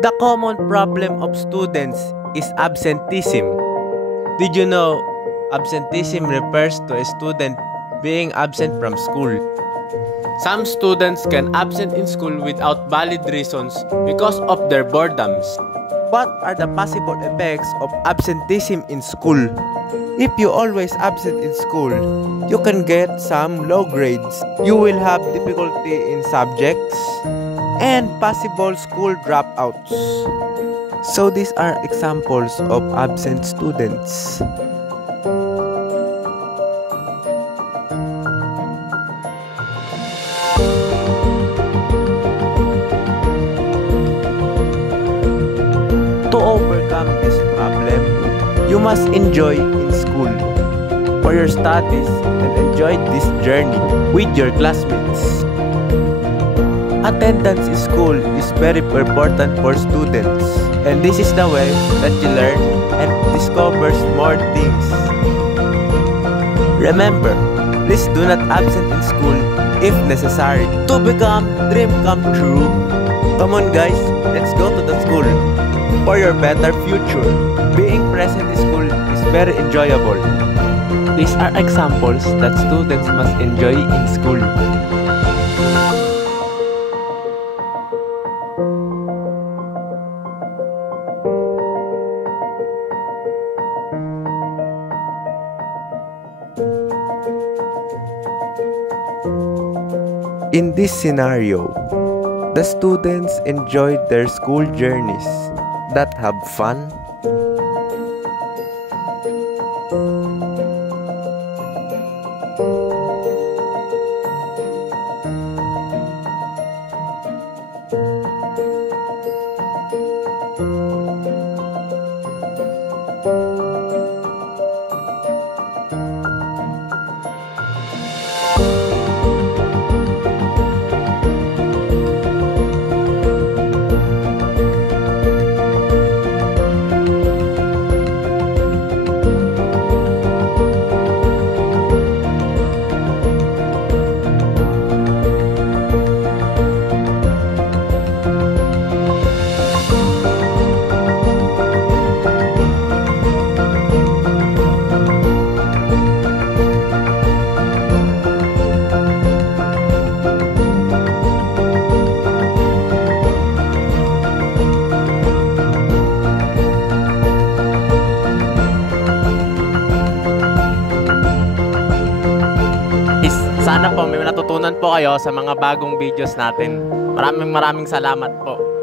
The common problem of students is absenteeism. Did you know absenteeism refers to a student being absent from school? Some students can absent in school without valid reasons because of their boredoms. What are the possible effects of absenteeism in school? If you always absent in school, you can get some low grades. You will have difficulty in subjects and possible school dropouts. So these are examples of absent students. To overcome this problem, you must enjoy in school for your studies and enjoy this journey with your classmates. Attendance in school is very important for students, and this is the way that you learn and discover more things. Remember, please do not absent in school if necessary to become dream come true. Come on guys, let's go to the school for your better future. Being present in school is very enjoyable. These are examples that students must enjoy in school. In this scenario, the students enjoyed their school journeys that have fun, sana po may natutunan po kayo sa mga bagong videos natin. Maraming salamat po.